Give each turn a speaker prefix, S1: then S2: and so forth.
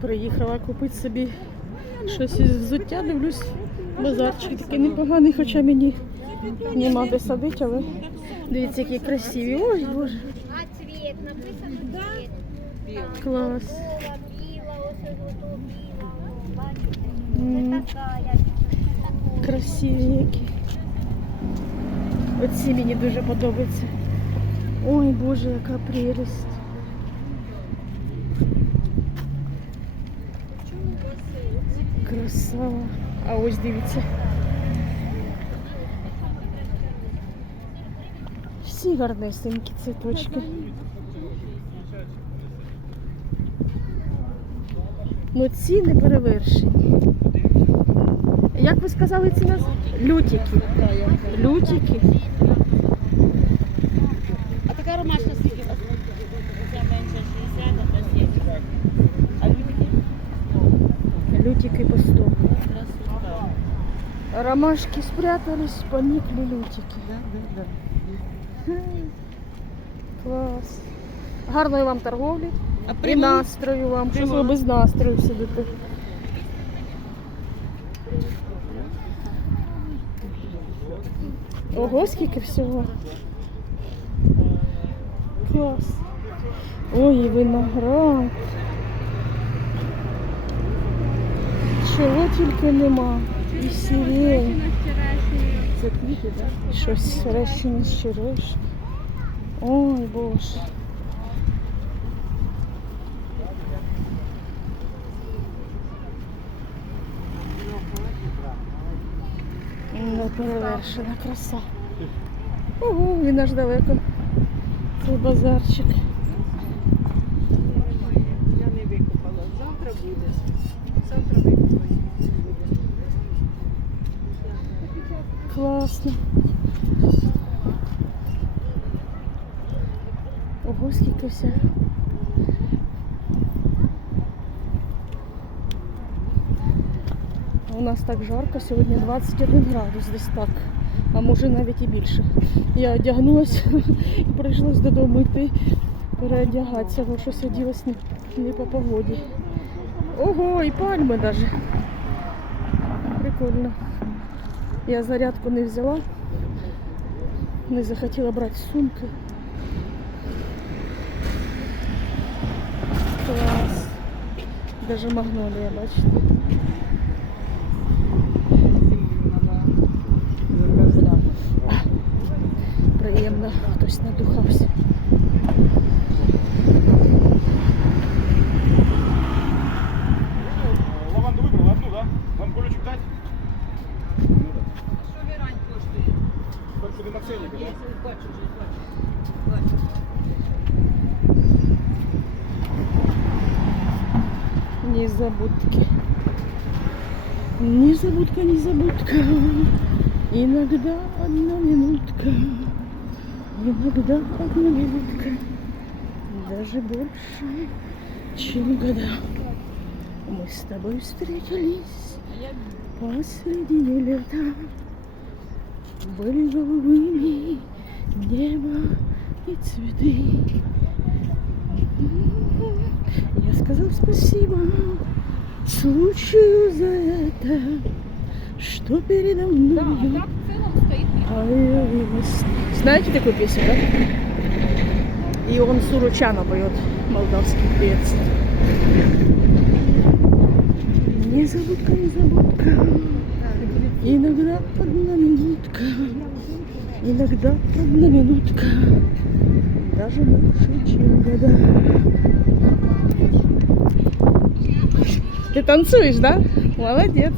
S1: Приїхала купити собі щось із взуття, дивлюсь, базарчик такий непоганий, хоча мені нема де садити, але дивіться, які красиві. Ой, боже, клас. Красиві які. Оці мені дуже подобаються. Ой, боже, яка прелість. Красава. А ось дивіться. Всі гарнесенькі цвіточки. Ну ці не перевершені. Як ви сказали ці нас? Лютики. Лютики.
S2: А така ромашка
S1: Ромашки спрятались, поникли лютики. Клас. Гарної вам торговлі
S2: А
S1: і настрою вам. Що ви без настрою сидите? Ого, скільки всього. Клас. Ой, виноград. Чого тільки нема. Сирень.
S2: Це квіти, так?
S1: Щось речені з череш. Ой, боже. Неперевершена краса. Ого, він аж далеко. Цей базарчик.
S2: Я не викопала. Завтра буде. Завтра викопаю.
S1: Класно. Ого, скільки вся. У нас так жарко, сьогодні 21 градус десь так, а може навіть і більше. Я одягнулася і прийшлось додому йти переодягатися, бо що сиділась не, не по погоді. Ого, і пальми навіть. Прикольно. Я зарядку не взяла, не захотіла брати сумки. Клас. Даже магнолія, бачите. Приємно, хтось надухався.
S3: На ценник.
S2: Я бачу вже, бачу. Бачу.
S1: Незабудки. Незабудка, незабудка. Иногда одна минутка. Иногда одна минутка. Даже больше, чем года. Мы с тобой встретились посреди лета. Голубыми небо и цветы. Я сказал спасибо случаю за это, что передо мной появилось. Знаете такую песню, да? И он Суручана поет, молдавский певец. Незабудка, незабудка, иногда одна минутка, иногда одна минутка, даже больше, чем года. Ты танцуешь, да? Молодец.